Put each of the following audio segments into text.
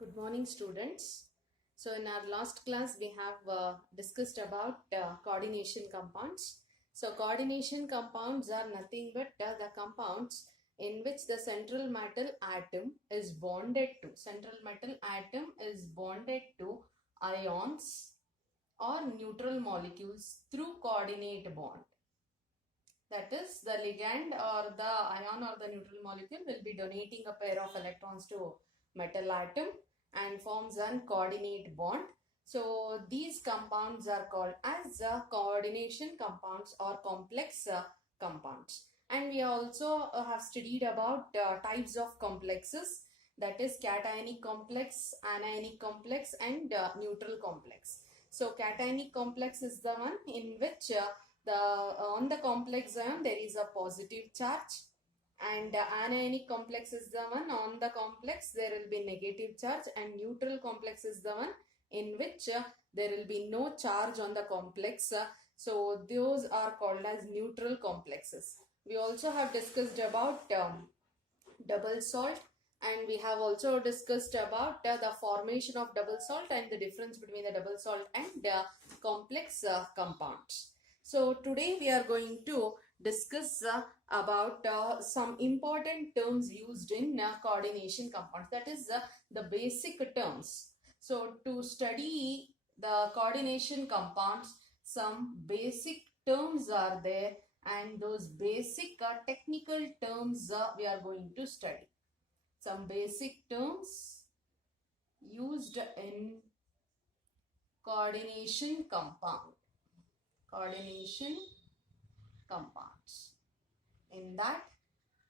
Good morning, students. So, in our last class, we have discussed about coordination compounds. So, coordination compounds are nothing but the compounds in which the central metal atom is bonded to. Central metal atom is bonded to ions or neutral molecules through coordinate bond. That is, the ligand or the ion or the neutral molecule will be donating a pair of electrons to metal atom and forms a coordinate bond. So these compounds are called as coordination compounds or complex compounds. And we also have studied about types of complexes, that is cationic complex, anionic complex and neutral complex. So cationic complex is the one in which on the complex ion there is a positive charge, and anionic complex is the one on the complex there will be negative charge, and neutral complex is the one in which there will be no charge on the complex. So those are called as neutral complexes. We also have discussed about double salt, and we have also discussed about the formation of double salt and the difference between the double salt and complex compounds. So today we are going to discuss about some important terms used in coordination compounds, that is the basic terms. So to study the coordination compounds, some basic terms are there, and those basic technical terms we are going to study. Some basic terms used in coordination compounds. In that,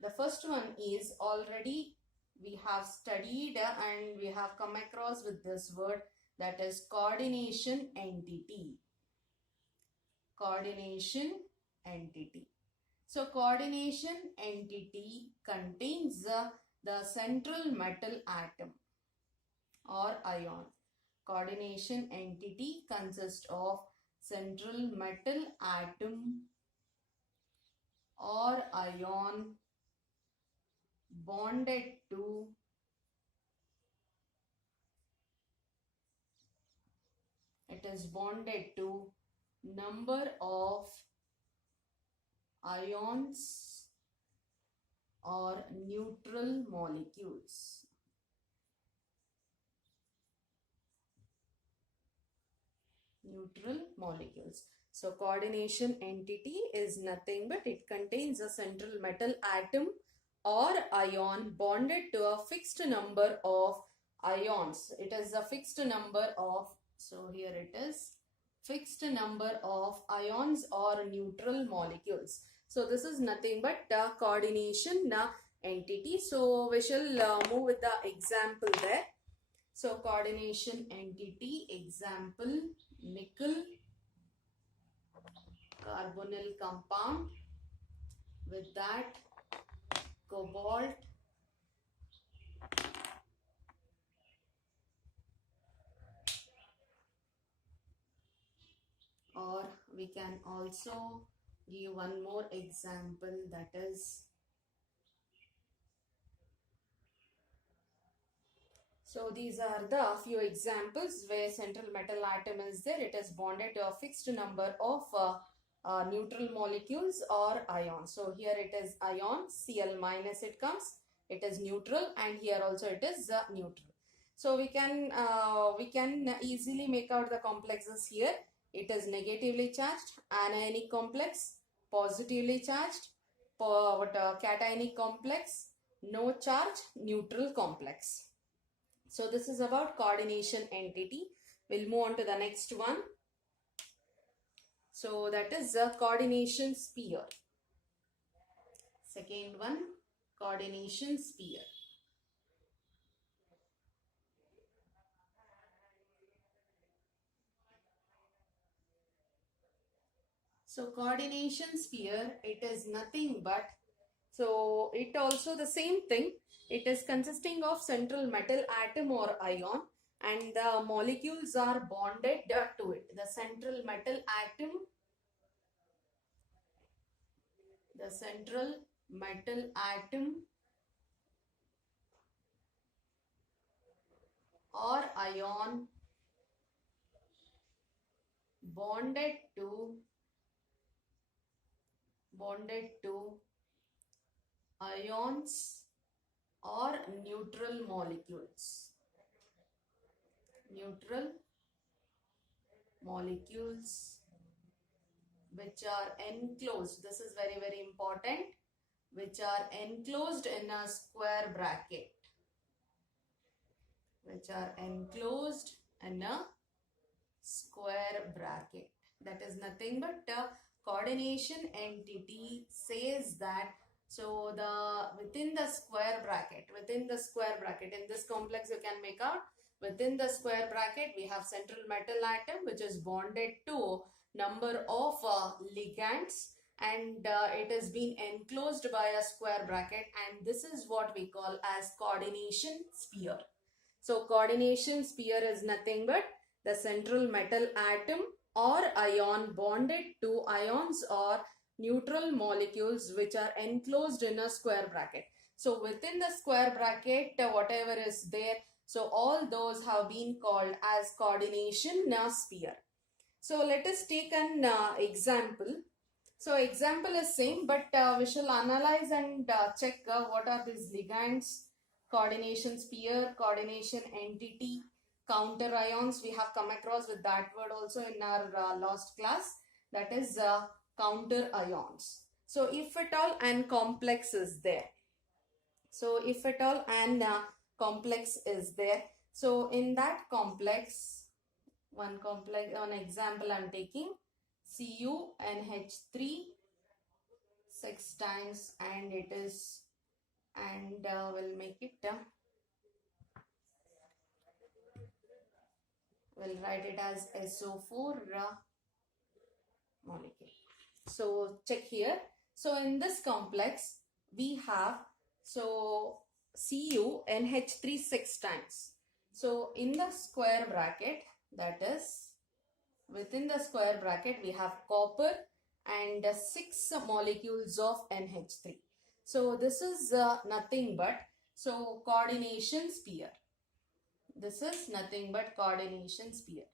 the first one is already we have studied and we have come across with this word, that is coordination entity. Coordination entity. So coordination entity contains the central metal atom or ion. Coordination entity consists of central metal atom or ion bonded to number of ions or neutral molecules. So coordination entity is nothing but it contains a central metal atom or ion bonded to a fixed number of ions. It is a fixed number of, so here it is, fixed number of ions or neutral molecules. So this is nothing but coordination entity. So we shall move with the example there. So coordination entity example: nickel carbonyl compound, with that cobalt, or we can also give one more example, that is, so these are the few examples where central metal atom is there. It is bonded to a fixed number of neutral molecules or ions. So here it is ion, Cl minus it comes, it is neutral, and here also it is neutral. So we can easily make out the complexes here. It is negatively charged, anionic complex, positively charged, cationic complex, no charge, neutral complex. So this is about coordination entity. We'll move on to the next one. So that is the coordination sphere. Second one, coordination sphere. So coordination sphere, it is nothing but, so it also the same thing. It is consisting of central metal atom or ion, and the molecules are bonded to it. The central metal atom, or ion bonded to ions or neutral molecules. Neutral molecules which are enclosed. This is very, very important. Which are enclosed in a square bracket. Which are enclosed in a square bracket. That is nothing but a coordination entity says that. So within the square bracket, in this complex you can make out, within the square bracket we have central metal atom which is bonded to number of ligands, and it has been enclosed by a square bracket, and this is what we call as coordination sphere. So coordination sphere is nothing but the central metal atom or ion bonded to ions or neutral molecules which are enclosed in a square bracket. So within the square bracket, whatever is there, so all those have been called as coordination sphere. So let us take an example. So example is same, but we shall analyze and check what are these ligands, coordination sphere, coordination entity, counter ions. We have come across with that word also in our last class, that is counter ions. So if at all an complex is there, so if at all an complex is there, so in that complex, one example I'm taking, CuNH3 6 times, and it is, and we'll make it we'll write it as SO4 molecule. So check here. So in this complex we have, so CuNH3 6 times. So in the square bracket, that is within the square bracket we have copper and 6 molecules of NH3. So this is nothing but, so coordination sphere. This is nothing but coordination sphere.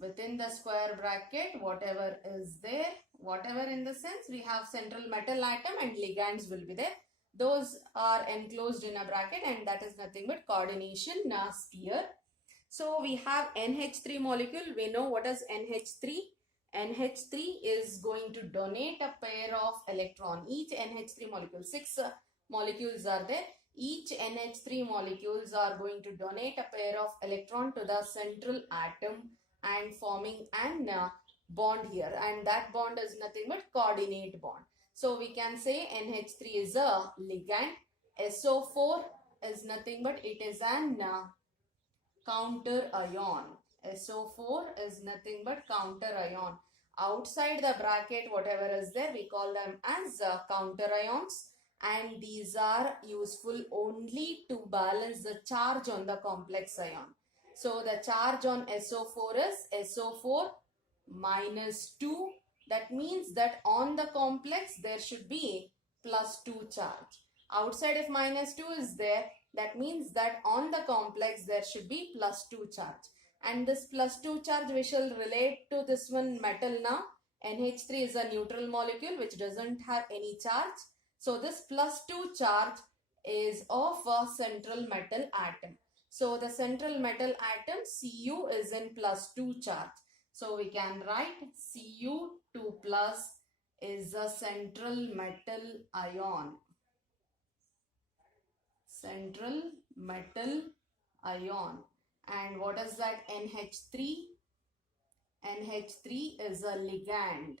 Within the square bracket, whatever is there, whatever in the sense, we have central metal atom and ligands will be there. Those are enclosed in a bracket, and that is nothing but coordination sphere. So we have NH3 molecule. We know what is NH3. NH3 is going to donate a pair of electron. Each NH3 molecule, 6 molecules are there. Each NH3 molecules are going to donate a pair of electron to the central atom and forming an bond here, and that bond is nothing but coordinate bond. So we can say NH3 is a ligand. SO4 is nothing but it is an counter ion. SO4 is nothing but counter ion. Outside the bracket, whatever is there, we call them as counter ions, and these are useful only to balance the charge on the complex ion. So the charge on SO4 is SO4 minus 2. That means that on the complex there should be +2 charge. Outside, if -2 is there, that means that on the complex there should be +2 charge. And this +2 charge we shall relate to this one metal now. NH3 is a neutral molecule which doesn't have any charge. So this +2 charge is of a central metal atom. So the central metal atom Cu is in +2 charge. So we can write Cu2 plus is a central metal ion. Central metal ion. And what is that? NH3. NH3 is a ligand.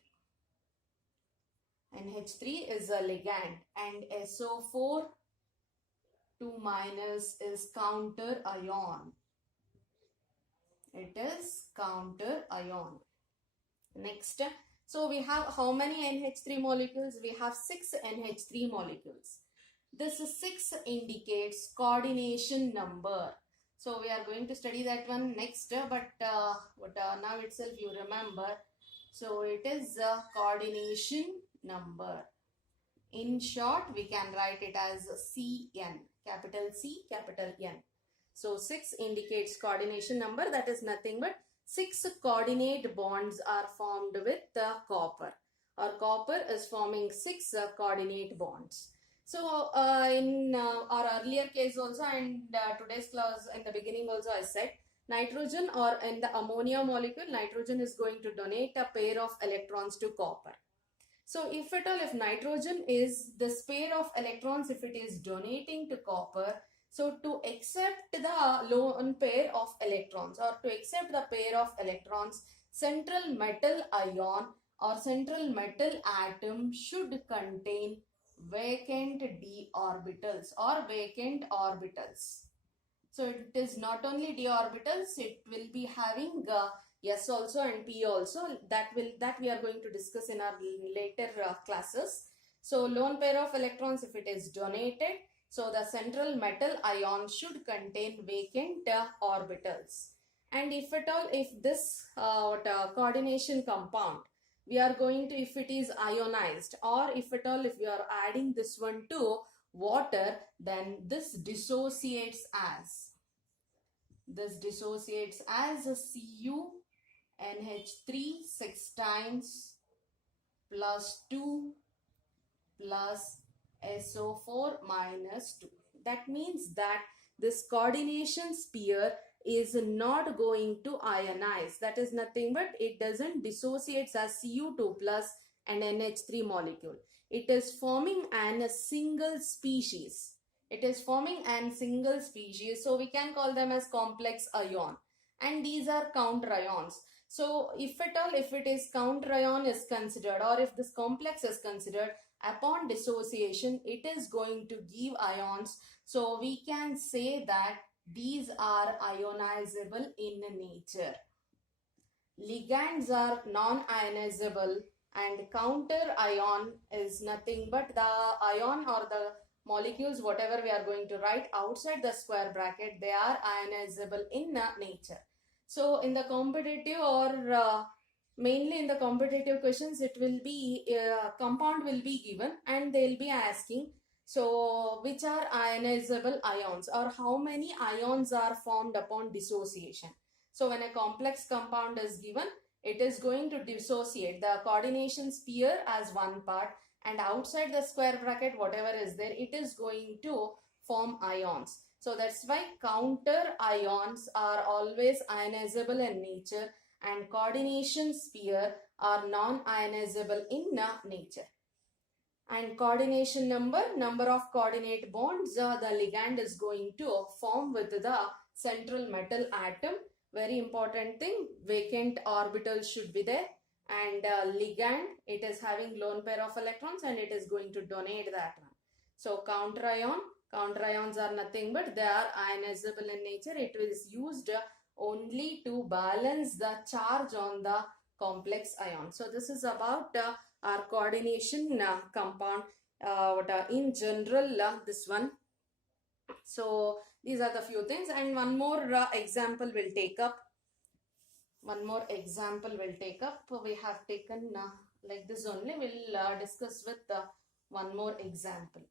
NH3 is a ligand, and SO4 2 minus is counter ion. It is counter ion. Next, so we have how many NH3 molecules? We have 6 NH3 molecules. This 6 indicates coordination number. So we are going to study that one next, but now itself you remember. So it is a coordination number. In short, we can write it as CN, capital C, capital N. So 6 indicates coordination number, that is nothing but 6 coordinate bonds are formed with the copper. Or copper is forming 6 coordinate bonds. So in our earlier case also, and today's class in the beginning also I said, nitrogen or in the ammonia molecule, nitrogen is going to donate a pair of electrons to copper. So if at all, if nitrogen is this pair of electrons, if it is donating to copper, so to accept the lone pair of electrons or to accept the pair of electrons, central metal ion or central metal atom should contain vacant d orbitals or vacant orbitals. So it is not only d orbitals, it will be having S also and P also. That we are going to discuss in our later classes. So lone pair of electrons, if it is donated, so the central metal ion should contain vacant orbitals. And if at all, if this coordination compound, we are going to, if it is ionized, or if at all, if we are adding this one to water, then this dissociates as a CuNH3 6 times plus 2 plus SO4 minus 2. That means that this coordination sphere is not going to ionize. That is nothing but it doesn't dissociate as Cu2 plus and NH3 molecule. It is forming a single species. It is forming a single species. So we can call them as complex ion. And these are counter ions. So if at all, if it is counter ion is considered, or if this complex is considered, upon dissociation, it is going to give ions. So we can say that these are ionizable in nature. Ligands are non-ionizable, and counter ion is nothing but the ion or the molecules, whatever we are going to write outside the square bracket, they are ionizable in nature. So in the competitive or mainly in the competitive questions, it will be compound will be given and they will be asking, so which are ionizable ions or how many ions are formed upon dissociation. So when a complex compound is given, it is going to dissociate the coordination sphere as one part, and outside the square bracket, whatever is there, it is going to form ions. So that's why counter ions are always ionizable in nature and coordination sphere are non-ionizable in nature. And coordination number of coordinate bonds, the ligand is going to form with the central metal atom. Very important thing, vacant orbital should be there. And ligand, it is having lone pair of electrons and it is going to donate that one. So counter ions are nothing but they are ionizable in nature. It is used only to balance the charge on the complex ion. So this is about our coordination compound in general, this one. So these are the few things, and one more example will take up. We have taken like this only. We'll discuss with one more example.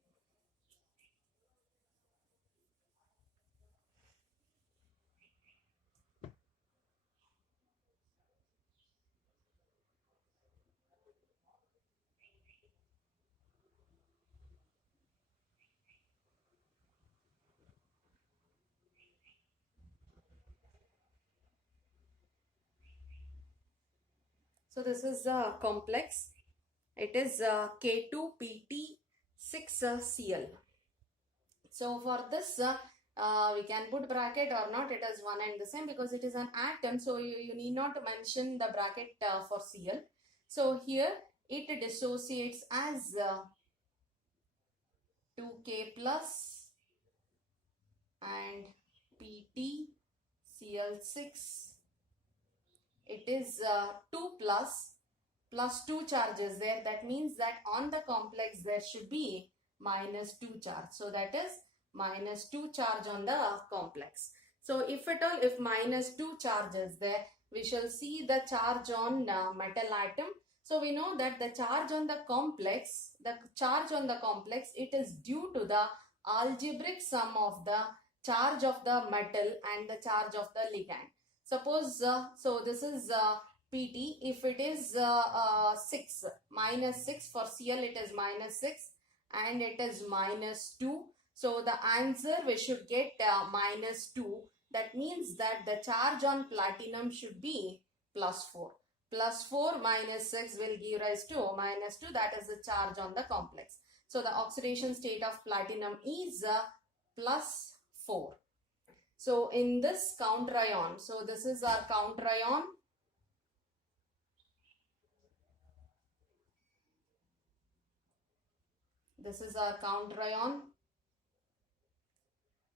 So this is a complex. It is K2PT6Cl. So for this, we can put bracket or not. It is one and the same because it is an atom. So you need not mention the bracket for Cl. So here it dissociates as 2K plus and PtCl6. It is 2 plus 2 charges there. That means that on the complex there should be minus 2 charge. So that is minus 2 charge on the complex. So if at all, if minus 2 charge is there, we shall see the charge on metal atom. So we know that the charge on the complex, it is due to the algebraic sum of the charge of the metal and the charge of the ligand. Suppose, so this is PT. If it is 6, -6 for Cl, it is -6 and it is -2. So the answer we should get -2. That means that the charge on platinum should be +4. +4 -6 will give rise to -2. That is the charge on the complex. So the oxidation state of platinum is +4. So in this counter ion, so this is our counter ion. This is our counter ion.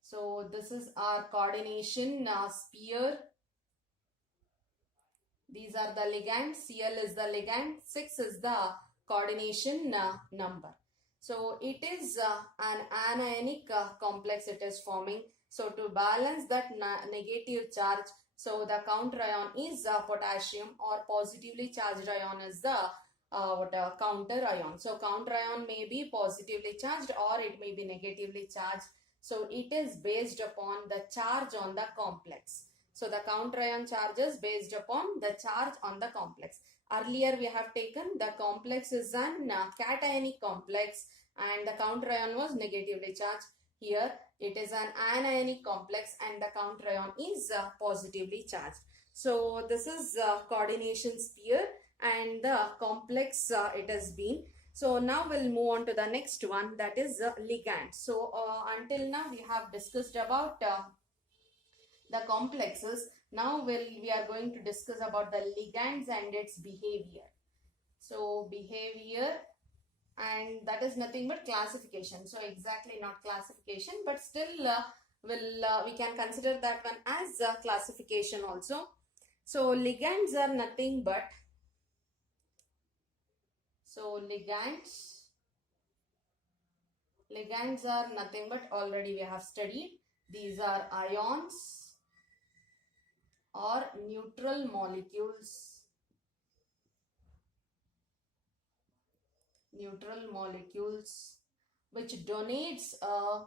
So this is our coordination sphere. These are the ligands. Cl is the ligand. 6 is the coordination number. So it is an anionic complex it is forming. So to balance that negative charge, so the counter ion is potassium, or positively charged ion is the counter ion. So counter ion may be positively charged or it may be negatively charged. So it is based upon the charge on the complex. So the counter ion charge is based upon the charge on the complex. Earlier we have taken the complex is an cationic complex and the counter ion was negatively charged. Here it is an anionic complex and the counter ion is positively charged. So this is coordination sphere and the complex it has been. So now we'll move on to the next one, that is ligand. So until now we have discussed about the complexes. Now we are going to discuss about the ligands and its behavior. So behavior, and that is nothing but classification. So exactly not classification, but still we can consider that one as classification also. So ligands are nothing but, so ligands are nothing but, already we have studied, these are ions or neutral molecules which donates a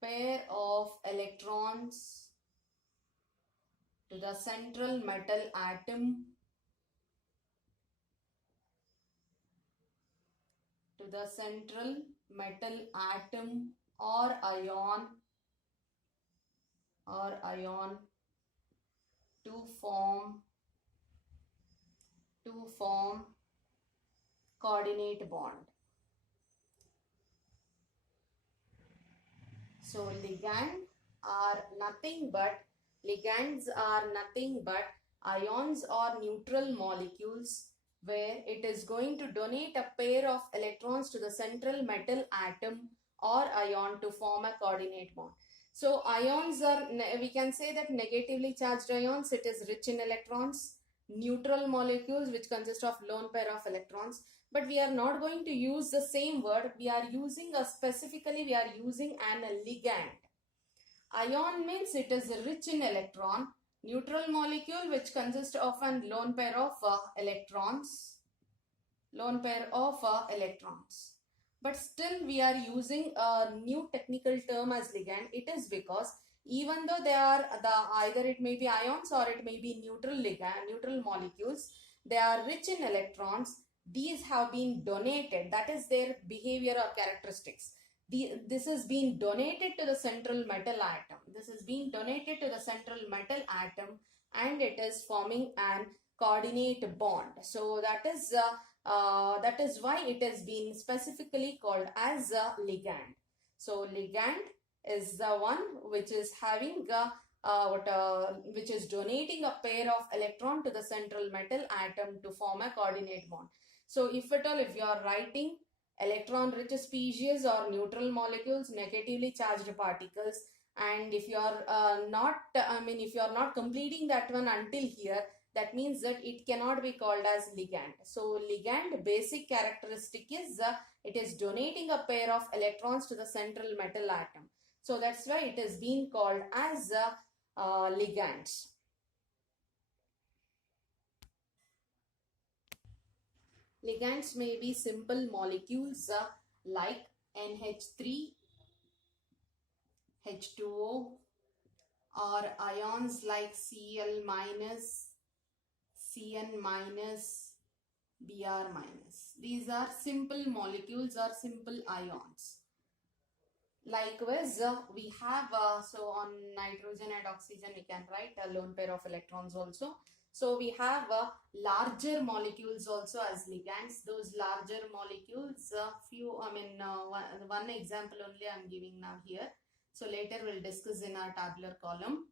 pair of electrons to the central metal atom or ion to form coordinate bond. So ligands are nothing but ions or neutral molecules where it is going to donate a pair of electrons to the central metal atom or ion to form a coordinate bond. So ions are, we can say that negatively charged ions, it is rich in electrons. Neutral molecules which consist of lone pair of electrons. But we are not going to use the same word. We are using specifically we are using an ligand. Ion means it is rich in electron. Neutral molecule which consists of a lone pair of electrons. But still we are using a new technical term as ligand. It is because even though they are either it may be ions or it may be neutral molecules, they are rich in electrons. These have been donated, that is their behavior or characteristics. This is being donated to the central metal atom. And it is forming an coordinate bond. So that is why it has been specifically called as a ligand. So ligand is the one which is having which is donating a pair of electron to the central metal atom to form a coordinate bond. So if at all, if you are writing electron rich species or neutral molecules, negatively charged particles, and if you are if you are not completing that one until here, that means that it cannot be called as ligand. So ligand basic characteristic is it is donating a pair of electrons to the central metal atom. So that's why it is being called as ligands. Ligands may be simple molecules like NH3, H2O, or ions like Cl minus, Cn minus, Br minus. These are simple molecules or simple ions. Likewise, we have, so on nitrogen and oxygen we can write a lone pair of electrons also. So we have larger molecules also as ligands. Those larger molecules, one example only I am giving now here. So later we'll discuss in our tabular column.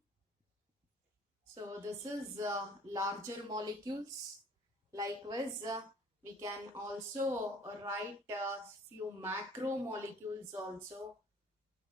So this is larger molecules. Likewise, we can also write few macromolecules also.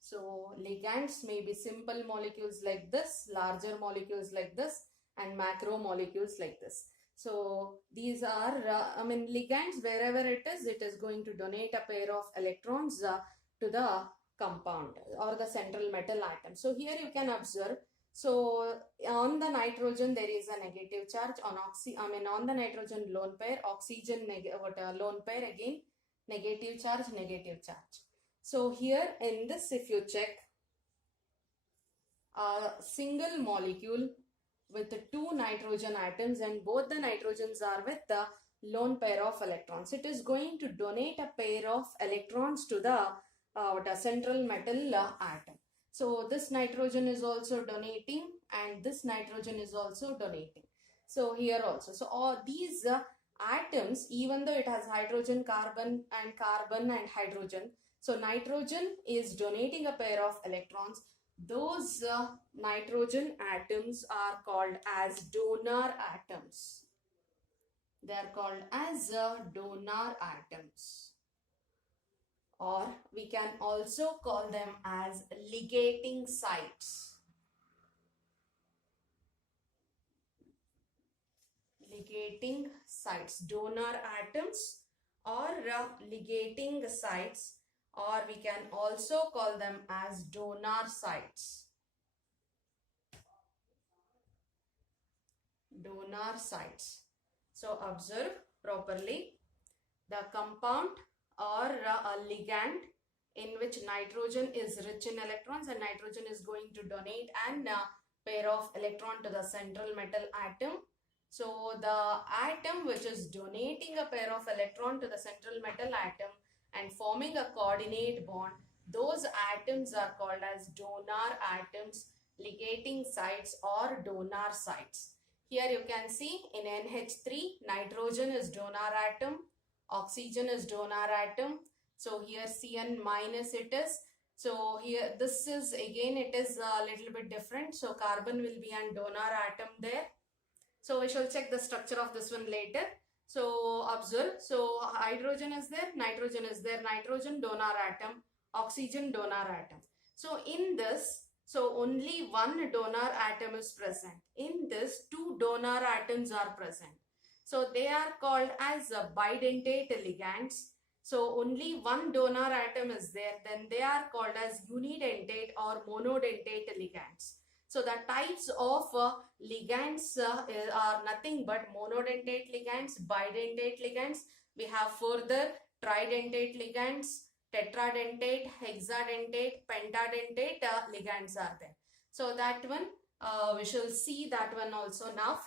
So ligands may be simple molecules like this, larger molecules like this, and macromolecules like this. So these are, ligands, wherever it is going to donate a pair of electrons to the compound or the central metal atom. So here you can observe, so on the nitrogen there is a negative charge, on the nitrogen lone pair, oxygen lone pair, again negative charge, negative charge. So here in this, if you check, a single molecule with two nitrogen atoms and both the nitrogens are with the lone pair of electrons, it is going to donate a pair of electrons to the central metal atom. So this nitrogen is also donating and this nitrogen is also donating. So here also, so all these atoms, even though it has hydrogen, carbon and hydrogen, so nitrogen is donating a pair of electrons. Those nitrogen atoms are called as donor atoms. They are called as donor atoms. Or we can also call them as ligating sites. Ligating sites, donor atoms or ligating sites, or we can also call them as donor sites. Donor sites. So observe properly, the compound or a ligand in which nitrogen is rich in electrons and nitrogen is going to donate an pair of electron to the central metal atom. So the atom which is donating a pair of electron to the central metal atom and forming a coordinate bond, those atoms are called as donor atoms, ligating sites or donor sites. Here you can see in NH3, nitrogen is donor atom, oxygen is donor atom. So here Cn minus it is. So here this is again, it is a little bit different. So carbon will be an donor atom there. So we shall check the structure of this one later. So observe, so hydrogen is there, nitrogen is there, nitrogen donor atom, oxygen donor atom. So in this, so only one donor atom is present. In this, two donor atoms are present. So they are called as bidentate ligands. So only one donor atom is there, then they are called as unidentate or monodentate ligands. So the types of ligands are nothing but monodentate ligands, bidentate ligands. We have further tridentate ligands, tetradentate, hexadentate, pentadentate ligands are there. So that one we shall see that one also now.